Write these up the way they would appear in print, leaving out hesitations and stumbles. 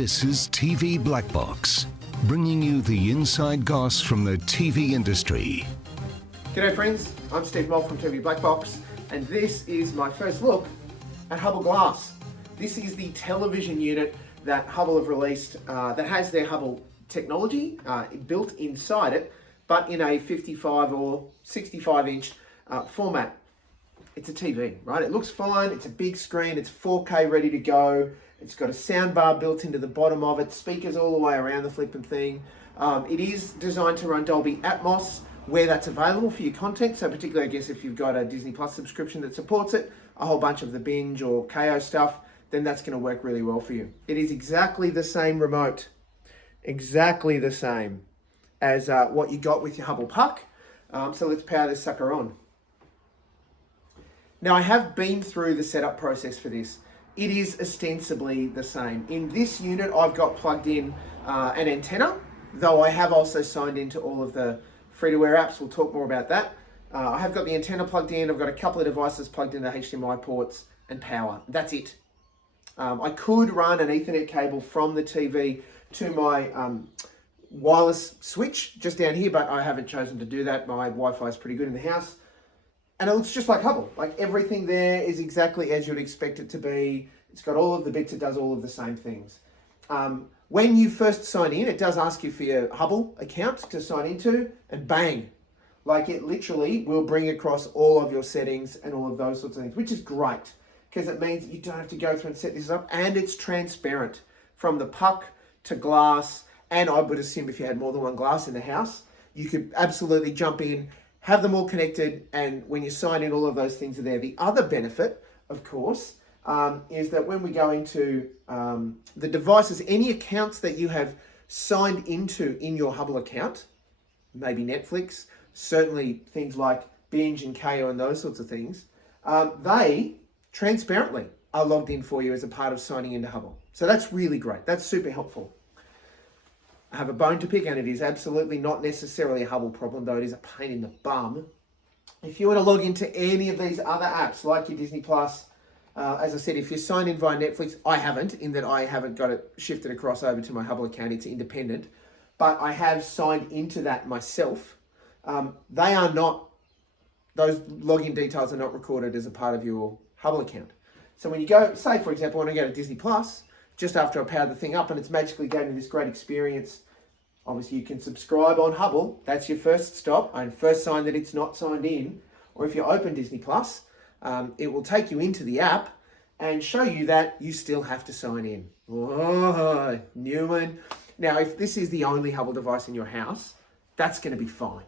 This is TV Blackbox, bringing you the inside goss from the TV industry. G'day friends, I'm Steve Molk from TV Blackbox, and this is my first look at Hubbl Glass. This is the television unit that Hubbl have released that has their Hubbl technology built inside it, but in a 55 or 65 inch format. It's a TV, right? It looks fine, it's a big screen, it's 4K ready to go, it's got a sound bar built into the bottom of it, speakers all the way around the flipping thing. It is designed to run Dolby Atmos where that's available for your content, so particularly I guess if you've got a Disney Plus subscription that supports it, a whole bunch of the Binge or KO stuff, then that's going to work really well for you. It is exactly the same remote, exactly the same as what you got with your Hubbl Puck. So let's power this sucker on. Now I have been through the setup process for this. It is ostensibly the same. In this unit I've got plugged in an antenna, though I have also signed into all of the free-to-air apps. We'll talk more about that. I have got the antenna plugged in, I've got a couple of devices plugged into HDMI ports and power. That's it. I could run an Ethernet cable from the TV to my wireless switch just down here, but I haven't chosen to do that. My Wi-Fi is pretty good in the house. And it looks just like Hubbl. Like everything there is exactly as you'd expect it to be. It's got all of the bits, it does all of the same things. When you first sign in, it does ask you for your Hubbl account to sign into, and bang, like it literally will bring across all of your settings and all of those sorts of things, which is great because it means you don't have to go through and set this up, and it's transparent from the puck to glass. And I would assume if you had more than one glass in the house, you could absolutely jump in, have them all connected, and when you sign in, all of those things are there. The other benefit, of course, is that when we go into the devices, any accounts that you have signed into in your Hubbl account, maybe Netflix, certainly things like Binge and KO and those sorts of things, they transparently are logged in for you as a part of signing into Hubbl. So that's really great. That's super helpful. I have a bone to pick, and it is absolutely not necessarily a Hubbl problem, though it is a pain in the bum. If you want to log into any of these other apps, like your Disney Plus, as I said, if you're signed in via Netflix, I haven't, in that I haven't got it shifted across over to my Hubbl account. It's independent, but I have signed into that myself. They are not, those login details are not recorded as a part of your Hubbl account. So when you go, say for example, when I go to Disney Plus, just after I power the thing up and it's magically gave me this great experience. Obviously you can subscribe on Hubbl. That's your first stop and first sign that it's not signed in. Or if you open Disney Plus, it will take you into the app and show you that you still have to sign in. Oh, Newman. Now, if this is the only Hubbl device in your house, that's going to be fine.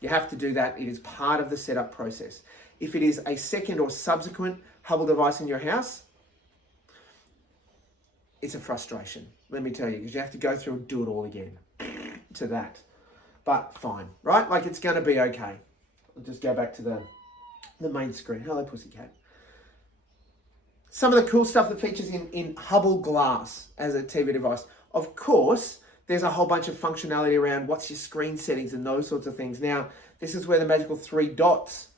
You have to do that. It is part of the setup process. If it is a second or subsequent Hubbl device in your house, it's a frustration, let me tell you, because you have to go through and do it all again to that. But fine, right? Like it's going to be okay. I'll just go back to the main screen. Hello, pussycat. Some of the cool stuff that features in Hubbl Glass as a TV device. Of course, there's a whole bunch of functionality around what's your screen settings and those sorts of things. Now, this is where the magical 3 dots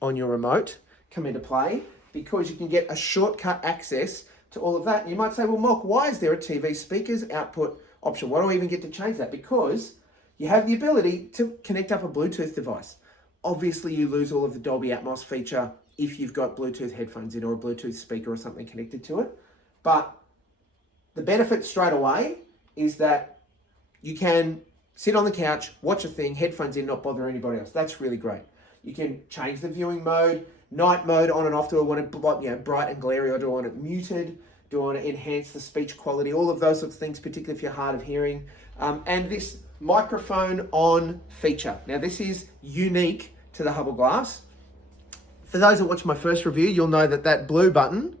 on your remote come into play, because you can get a shortcut access to all of that. And you might say, well, Molk, why is there a TV speakers output option? Why do I even get to change that? Because you have the ability to connect up a Bluetooth device. Obviously, you lose all of the Dolby Atmos feature if you've got Bluetooth headphones in or a Bluetooth speaker or something connected to it. But the benefit straight away is that you can sit on the couch, watch a thing, headphones in, not bother anybody else. That's really great. You can change the viewing mode, night mode, on and off. Do I want it bright and glary, or do I want it muted? Do I want to enhance the speech quality? All of those sorts of things, particularly if you're hard of hearing. And this microphone on feature. Now this is unique to the Hubbl Glass. For those that watched my first review, you'll know that that blue button,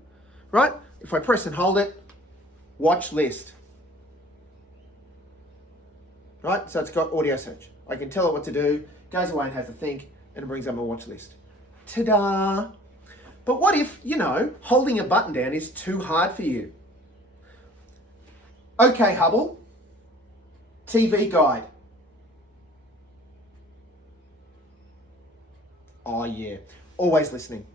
right? If I press and hold it, watch list. Right? So it's got audio search. I can tell it what to do, goes away and has a think, and it brings up my watch list. Ta-da! But what if, holding a button down is too hard for you? Okay, Hubbl, TV guide. Oh yeah, always listening.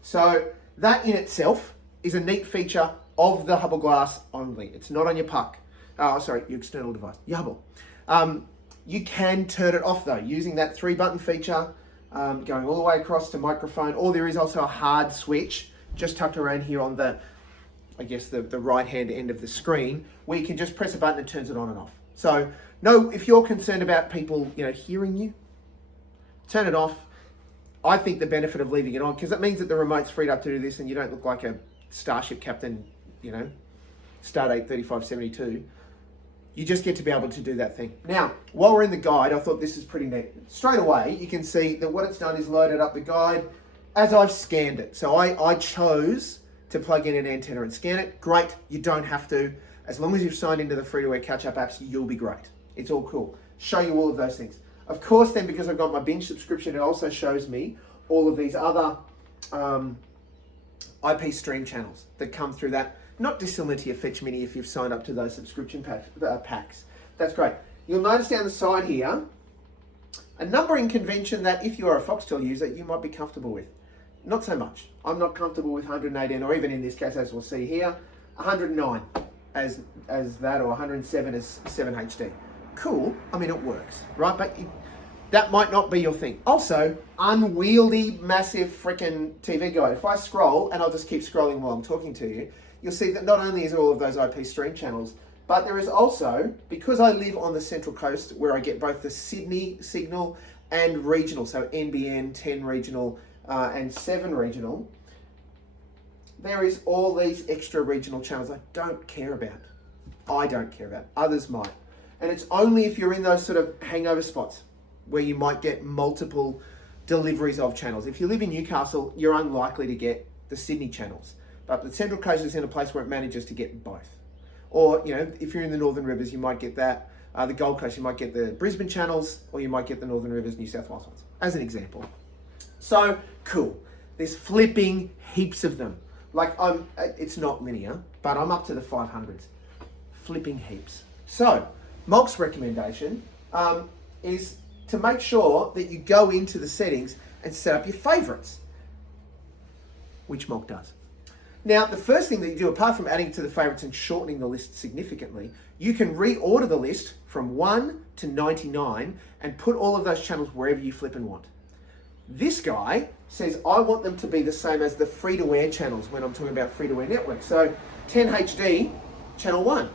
So that in itself is a neat feature of the Hubbl Glass only. It's not on your puck. Sorry, your external device, your Hubbl. You can turn it off though, using that 3-button feature, going all the way across to microphone, or there is also a hard switch just tucked around here on the, I guess the right-hand end of the screen, where you can just press a button and it turns it on and off. So, no, if you're concerned about people, hearing you, turn it off. I think the benefit of leaving it on, because it means that the remote's freed up to do this and you don't look like a starship captain, Stardate 3572. You just get to be able to do that thing. Now, while we're in the guide, I thought this is pretty neat. Straight away, you can see that what it's done is loaded up the guide as I've scanned it. So I chose to plug in an antenna and scan it. Great, you don't have to. As long as you've signed into the free-to-air catch-up apps, you'll be great. It's all cool. Show you all of those things. Of course, then, because I've got my Binge subscription, it also shows me all of these other IP stream channels that come through that. Not dissimilar to your Fetch Mini if you've signed up to those subscription packs. That's great. You'll notice down the side here, a numbering convention that if you are a Foxtel user, you might be comfortable with. Not so much. I'm not comfortable with 118, or even in this case, as we'll see here, 109 as that, or 107 as 7HD. Cool. I mean, it works, right? But that might not be your thing. Also, unwieldy, massive freaking TV guide. If I scroll, and I'll just keep scrolling while I'm talking to you, you'll see that not only is all of those IP stream channels, but there is also, because I live on the Central Coast where I get both the Sydney signal and regional, so NBN, 10 regional, and 7 regional, there is all these extra regional channels I don't care about. I don't care about. Others might. And it's only if you're in those sort of hangover spots where you might get multiple deliveries of channels. If you live in Newcastle, you're unlikely to get the Sydney channels. But the Central Coast is in a place where it manages to get both. Or, if you're in the Northern Rivers, you might get that. The Gold Coast, you might get the Brisbane channels, or you might get the Northern Rivers, New South Wales ones, as an example. So, cool. There's flipping heaps of them. Like, it's not linear, but I'm up to the 500s. Flipping heaps. So, Molk's recommendation is to make sure that you go into the settings and set up your favorites, which Molk does. Now, the first thing that you do, apart from adding it to the favorites and shortening the list significantly, you can reorder the list from 1 to 99 and put all of those channels wherever you flip and want. This guy says, I want them to be the same as the free-to-air channels when I'm talking about free-to-air networks. So 10HD, channel 1.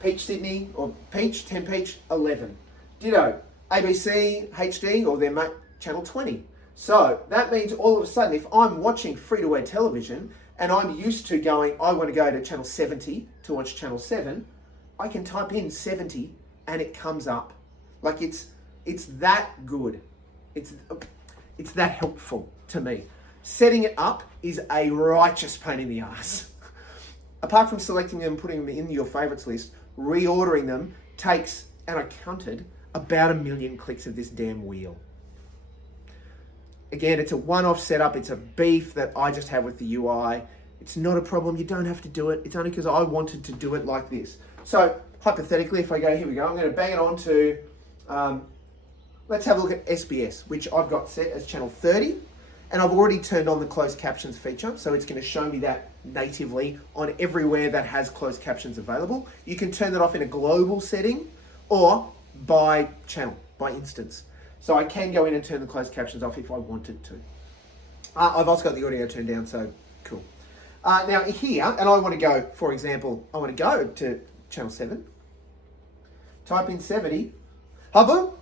Peach Sydney, or Peach, 10 Peach, 11. Ditto, ABC HD, or their mate, channel 20. So that means all of a sudden, if I'm watching free-to-air television, and I'm used to going, I want to go to channel 70 to watch channel 7, I can type in 70 and it comes up. Like it's that good. It's that helpful to me. Setting it up is a righteous pain in the ass. Apart from selecting them and putting them in your favorites list, reordering them takes, and I counted, about 1 million clicks of this damn wheel. Again, it's a one-off setup. It's a beef that I just have with the UI. It's not a problem. You don't have to do it. It's only because I wanted to do it like this. So hypothetically, if I go, here we go, I'm going to bang it on to, let's have a look at SBS, which I've got set as channel 30. And I've already turned on the closed captions feature. So it's going to show me that natively on everywhere that has closed captions available. You can turn that off in a global setting or by channel, by instance. So I can go in and turn the closed captions off if I wanted to. I've also got the audio turned down, so cool. Now here, and I want to go, for example, I want to go to channel 7. Type in 70. Hubbl.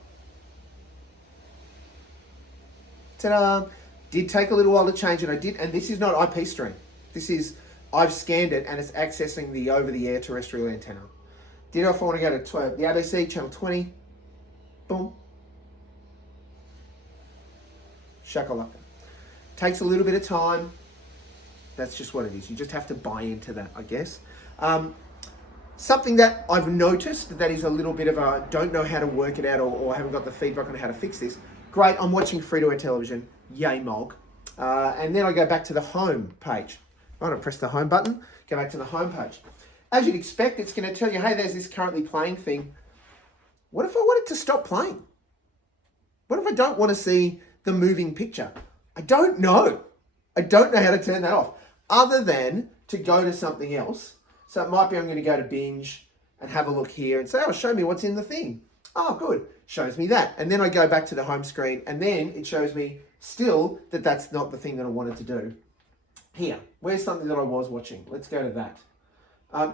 Ta-da. Did take a little while to change it. I did, and this is not IP stream. This is, I've scanned it and it's accessing the over-the-air terrestrial antenna. Did if I want to go to the ABC, channel 20. Boom. Shakalaka. Takes a little bit of time. That's just what it is. You just have to buy into that, I guess. Something that I've noticed that is a little bit of a don't know how to work it out or haven't got the feedback on how to fix this. Great, I'm watching free-to-air television. Yay, Molk. And then I go back to the home page. I'm going to press the home button, go back to the home page. As you'd expect, it's going to tell you, hey, there's this currently playing thing. What if I want it to stop playing? What if I don't want to see the moving picture? I don't know. I don't know how to turn that off, other than to go to something else. So it might be I'm going to go to binge and have a look here and say, oh, show me what's in the thing. Oh, good. Shows me that. And then I go back to the home screen and then it shows me still that that's not the thing that I wanted to do. Here, where's something that I was watching? Let's go to that.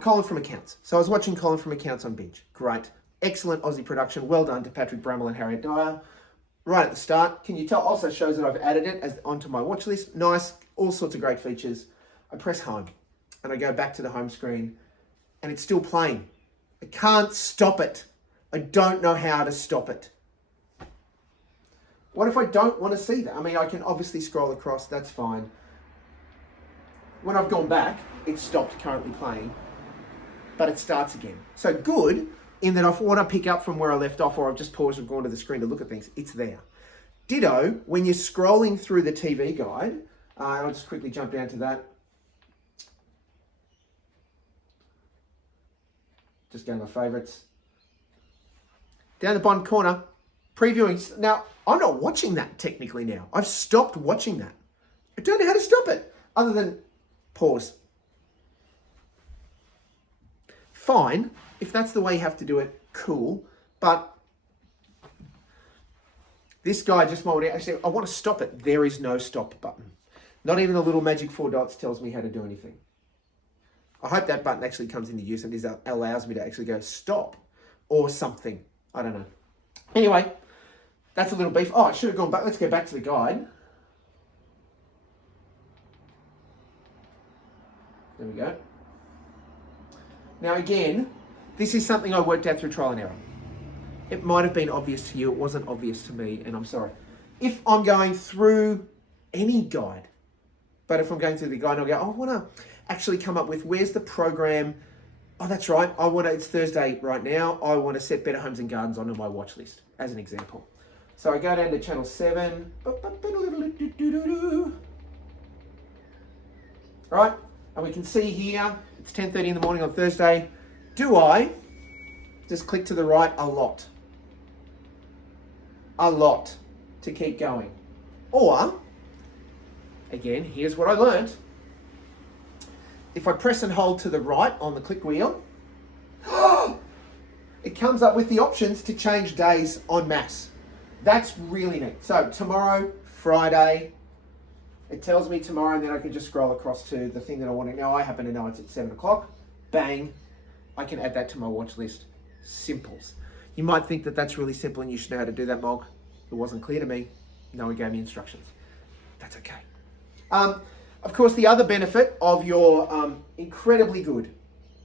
Colin from Accounts. So I was watching Colin from Accounts on binge. Great. Excellent Aussie production. Well done to Patrick Brammall and Harriet Dyer. Right at the start, can you tell? Also shows that I've added it onto my watch list. Nice, all sorts of great features. I press home and I go back to the home screen and it's still playing. I can't stop it. I don't know how to stop it. What if I don't want to see that? I mean, I can obviously scroll across, that's fine. When I've gone back, it's stopped currently playing, but it starts again. So good, in that if I want to pick up from where I left off or I've just paused and gone to the screen to look at things, it's there. Ditto, when you're scrolling through the TV guide, I'll just quickly jump down to that. Just go to my favourites. Down the bottom corner, previewing. Now, I'm not watching that technically now. I've stopped watching that. I don't know how to stop it other than pause. Fine, if that's the way you have to do it, cool. But this guy just might actually, I want to stop it. There is no stop button. Not even the little magic 4 dots tells me how to do anything. I hope that button actually comes into use and allows me to actually go stop or something. I don't know. Anyway, that's a little beef. Oh, I should have gone back. Let's go back to the guide. There we go. Now again, this is something I worked out through trial and error. It might have been obvious to you. It wasn't obvious to me, and I'm sorry. If I'm going through any guide, but if I'm going through the guide, I'll go, I want to actually come up with where's the program. Oh, that's right. It's Thursday right now. I want to set Better Homes and Gardens onto my watch list, as an example. So I go down to channel 7. Right? And we can see here, it's 10:30 in the morning on Thursday. Do I just click to the right a lot? A lot to keep going. Or, again, here's what I learned. If I press and hold to the right on the click wheel, it comes up with the options to change days en masse. That's really neat. So tomorrow, Friday, it tells me tomorrow, and then I can just scroll across to the thing that I want to know. I happen to know it's at 7 o'clock. Bang. I can add that to my watch list. Simples. You might think that that's really simple and you should know how to do that, Molk. It wasn't clear to me. No one gave me instructions. That's okay. Of course, the other benefit of your incredibly good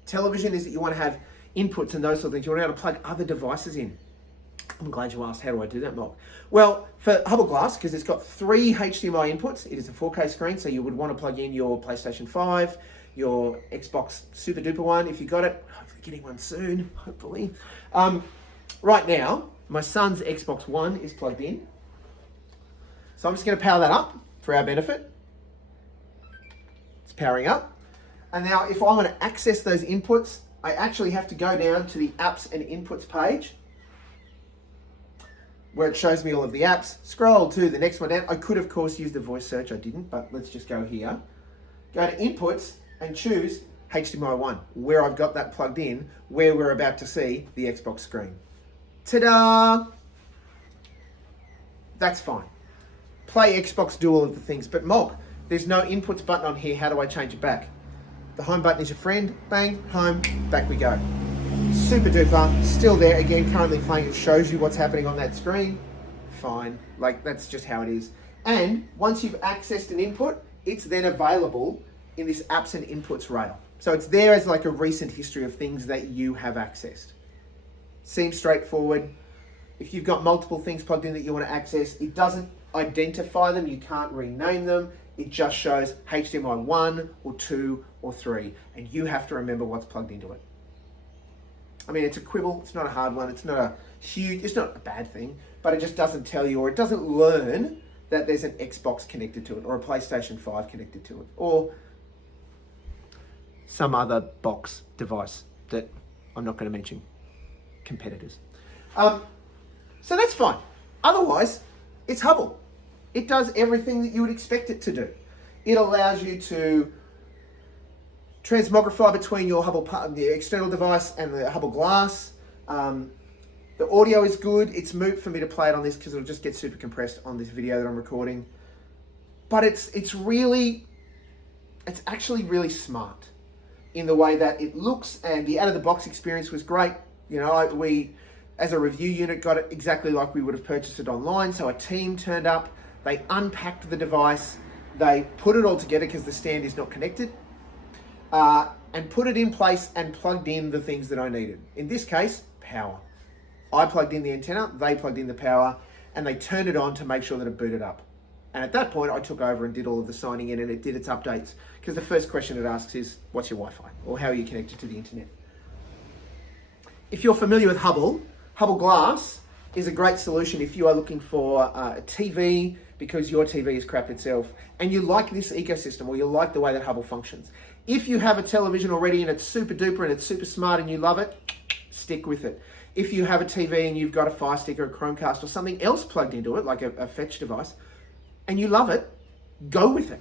television is that you want to have inputs and those sort of things. You want to be able to plug other devices in. I'm glad you asked, how do I do that, Molk? Well, for Hubbl Glass, because it's got 3 HDMI inputs, it is a 4K screen, so you would want to plug in your PlayStation 5, your Xbox super duper one, if you got it. Hopefully getting one soon, hopefully. Right now, my son's Xbox One is plugged in. So I'm just going to power that up for our benefit. It's powering up. And now if I want to access those inputs, I actually have to go down to the apps and inputs page, where it shows me all of the apps. Scroll to the next one down. I could, of course, use the voice search. I didn't, but let's just go here. Go to inputs and choose HDMI 1, where I've got that plugged in, where we're about to see the Xbox screen. Ta-da! That's fine. Play Xbox, do all of the things. But Molk, there's no inputs button on here. How do I change it back? The home button is your friend. Bang, home, back we go. Super duper, still there. Again, currently playing. It shows you what's happening on that screen. Fine, like that's just how it is. And once you've accessed an input, it's then available in this apps and inputs rail. So it's there as like a recent history of things that you have accessed. Seems straightforward. If you've got multiple things plugged in that you want to access, it doesn't identify them. You can't rename them. It just shows HDMI 1 or 2 or 3. And you have to remember what's plugged into it. I mean, it's a quibble. It's not a hard one. It's not a bad thing, but it just doesn't tell you, or it doesn't learn that there's an Xbox connected to it, or a PlayStation 5 connected to it, or some other box device that I'm not going to mention. Competitors. So that's fine. Otherwise, it's Hubbl. It does everything that you would expect it to do. It allows you to transmogrifier between your the external device and the Hubbl Glass. The audio is good. It's moot for me to play it on this because it'll just get super compressed on this video that I'm recording. But it's actually really smart in the way that it looks, and the out-of-the-box experience was great. You know, we, as a review unit, got it exactly like we would have purchased it online. So a team turned up, they unpacked the device, they put it all together because the stand is not connected, and put it in place and plugged in the things that I needed. In this case, power. I plugged in the antenna, they plugged in the power, and they turned it on to make sure that it booted up. And at that point, I took over and did all of the signing in, and it did its updates. Because the first question it asks is, what's your Wi-Fi? Or how are you connected to the internet? If you're familiar with Hubbl, Hubbl Glass is a great solution if you are looking for a TV because your TV is crap itself, and you like this ecosystem, or you like the way that Hubbl functions. If you have a television already and it's super duper and it's super smart and you love it, stick with it. If you have a TV and you've got a Fire Stick or a Chromecast or something else plugged into it, like a fetch device, and you love it, go with it.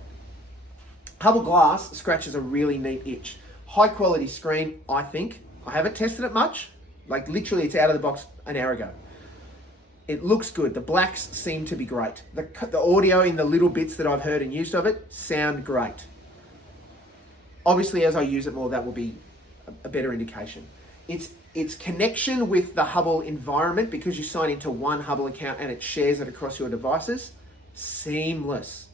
Hubbl Glass scratches a really neat itch. High quality screen, I think. I haven't tested it much. Like literally it's out of the box an hour ago. It looks good. The blacks seem to be great. The audio in the little bits that I've heard and used of it sound great. Obviously, as I use it more, that will be a better indication. Its connection with the Hubbl environment, because you sign into one Hubbl account and it shares it across your devices, seamless.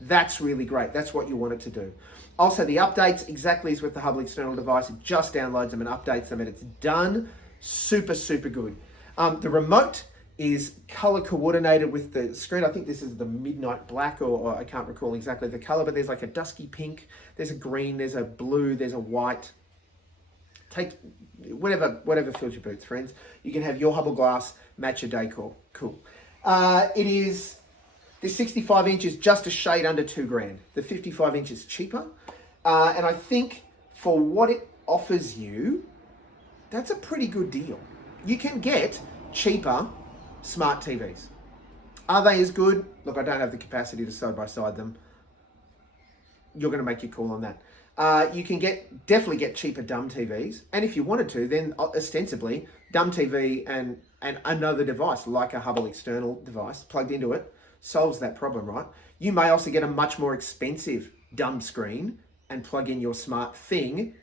That's really great. That's what you want it to do. Also, the updates, exactly as with the Hubbl external device, it just downloads them and updates them and it's done. Super, super good. The remote is color coordinated with the screen. I think this is the midnight black, or I can't recall exactly the color, but there's like a dusky pink, there's a green, there's a blue, there's a white. Take whatever fills your boots, friends. You can have your Hubbl Glass match your decor. Cool. This 65 inch is just a shade under $2,000. The 55 inch is cheaper. And I think for what it offers you, that's a pretty good deal. You can get cheaper smart TVs. Are they as good? Look, I don't have the capacity to side by side them. You're going to make your call on that. You can definitely get cheaper dumb TVs. And if you wanted to, then ostensibly, dumb TV and another device, like a Hubbl external device plugged into it, solves that problem, right? You may also get a much more expensive dumb screen and plug in your smart thing.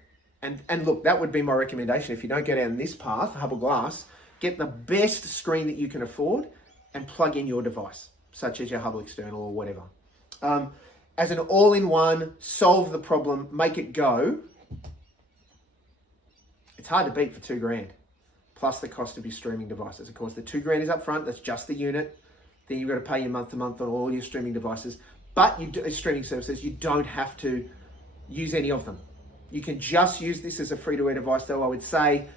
And look, that would be my recommendation. If you don't go down this path, Hubbl Glass, get the best screen that you can afford and plug in your device, such as your Hubbl external or whatever. As an all-in-one, solve the problem, make it go. It's hard to beat for $2,000, plus the cost of your streaming devices. Of course, the $2,000 is up front, that's just the unit. Then you've got to pay your month to month on all your streaming devices. But streaming services, you don't have to use any of them. You can just use this as a free-to-air device, though I would say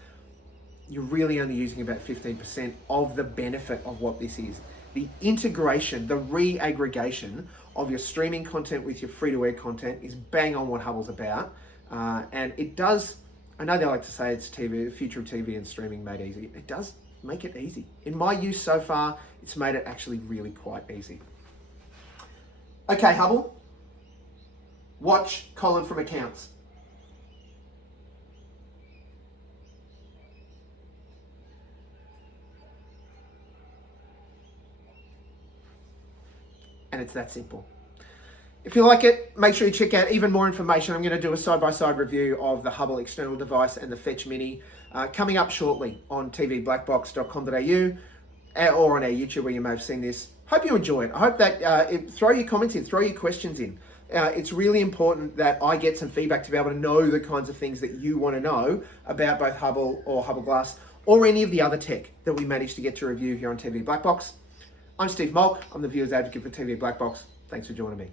you're really only using about 15% of the benefit of what this is. The integration, the re-aggregation of your streaming content with your free-to-air content is bang on what Hubble's about. And it does, I know they like to say it's TV, the future of TV and streaming made easy. It does make it easy. In my use so far, it's made it actually really quite easy. Okay, Hubbl, watch Colin from Accounts. And it's that simple. If you like it, make sure you check out even more information. I'm going to do a side-by-side review of the Hubbl external device and the Fetch Mini coming up shortly on tvblackbox.com.au or on our YouTube, where you may have seen this. Hope you enjoy it. I hope that throw your comments in, throw your questions in. It's really important that I get some feedback to be able to know the kinds of things that you want to know about both Hubbl or Hubbl Glass or any of the other tech that we managed to get to review here on TV Blackbox. I'm Steve Molk. I'm the viewer's advocate for TV Blackbox. Thanks for joining me.